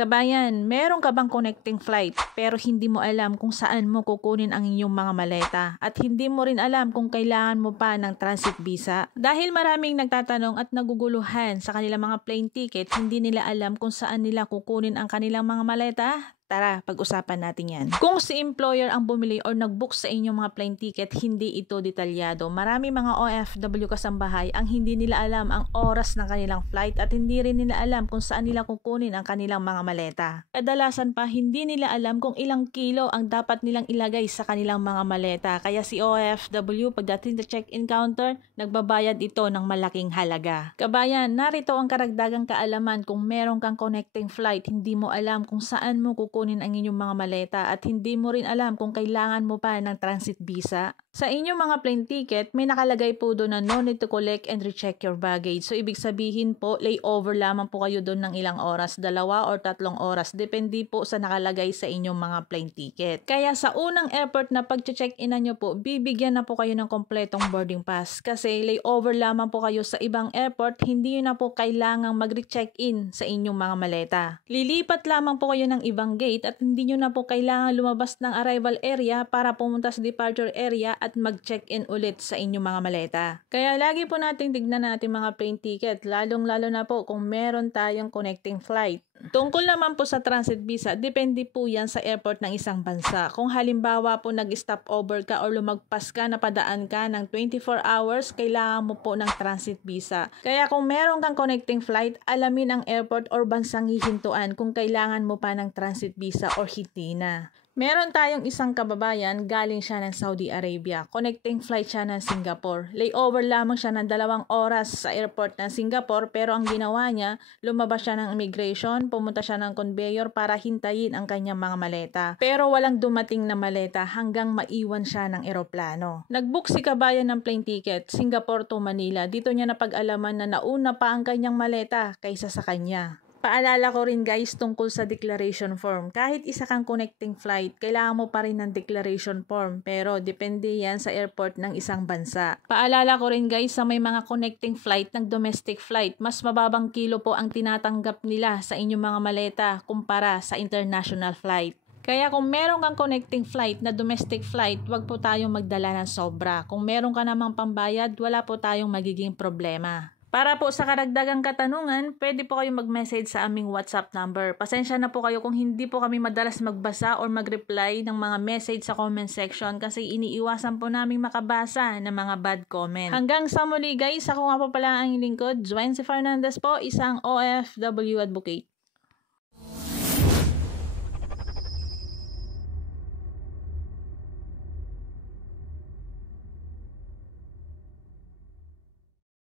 Kabayan, meron ka bang connecting flight pero hindi mo alam kung saan mo kukunin ang inyong mga maleta at hindi mo rin alam kung kailangan mo pa ng transit visa? Dahil maraming nagtatanong at naguguluhan sa kanilang mga plane ticket, hindi nila alam kung saan nila kukunin ang kanilang mga maleta? Tara, pag-usapan natin yan. Kung si employer ang bumili or nag-book sa inyong mga plane ticket, hindi ito detalyado. Marami mga OFW kasambahay ang hindi nila alam ang oras ng kanilang flight at hindi rin nila alam kung saan nila kukunin ang kanilang mga maleta. Kadalasan pa, hindi nila alam kung ilang kilo ang dapat nilang ilagay sa kanilang mga maleta. Kaya si OFW, pagdating sa check-in counter, nagbabayad ito ng malaking halaga. Kabayan, narito ang karagdagang kaalaman kung meron kang connecting flight, hindi mo alam kung saan mo kukunin ang inyong mga maleta at hindi mo rin alam kung kailangan mo pa ng transit visa. Sa inyong mga plane ticket, may nakalagay po doon na no need to collect and recheck your baggage. So, ibig sabihin po, layover lamang po kayo doon ng ilang oras, 2 or 3 oras. Depende po sa nakalagay sa inyong mga plane ticket. Kaya sa unang airport na pag-check-in nyo po, bibigyan na po kayo ng kompletong boarding pass. Kasi layover lamang po kayo sa ibang airport, hindi nyo na po kailangang mag-check-in sa inyong mga maleta. Lilipat lamang po kayo ng ibang gate at hindi nyo na po kailangan lumabas ng arrival area para pumunta sa departure area at mag-check-in ulit sa inyong mga maleta. Kaya lagi po nating tignan natin mga plane ticket, lalong-lalo na po kung meron tayong connecting flight. Tungkol naman po sa transit visa, depende po yan sa airport ng isang bansa. Kung halimbawa po nag-stop over ka or lumagpas ka, napadaan ka ng 24 hours, kailangan mo po ng transit visa. Kaya kung meron kang connecting flight, alamin ang airport or bansang hihintuan kung kailangan mo pa ng transit visa or hindi na. Meron tayong isang kababayan, galing siya ng Saudi Arabia. Connecting flight siya ng Singapore. Layover lamang siya ng 2 oras sa airport ng Singapore, pero ang ginawa niya, lumabas siya ng immigration, pumunta siya ng conveyor para hintayin ang kanyang mga maleta. Pero walang dumating na maleta hanggang maiwan siya ng eroplano. Nag-book si kabayan ng plane ticket, Singapore to Manila. Dito niya napag-alaman na nauna pa ang kanyang maleta kaysa sa kanya. Paalala ko rin guys tungkol sa declaration form. Kahit isa kang connecting flight, kailangan mo pa rin ng declaration form. Pero depende yan sa airport ng isang bansa. Paalala ko rin guys sa may mga connecting flight ng domestic flight, mas mababang kilo po ang tinatanggap nila sa inyong mga maleta kumpara sa international flight. Kaya kung meron kang connecting flight na domestic flight, wag po tayong magdala ng sobra. Kung meron ka namang pambayad, wala po tayong magiging problema. Para po sa karagdagang katanungan, pwede po kayong mag-message sa aming WhatsApp number. Pasensya na po kayo kung hindi po kami madalas magbasa or mag-reply ng mga message sa comment section kasi iniiwasan po namin makabasa ng mga bad comment. Hanggang sa muli guys, ako nga po pala ang lingkod, Zwency Fernandez po, isang OFW advocate.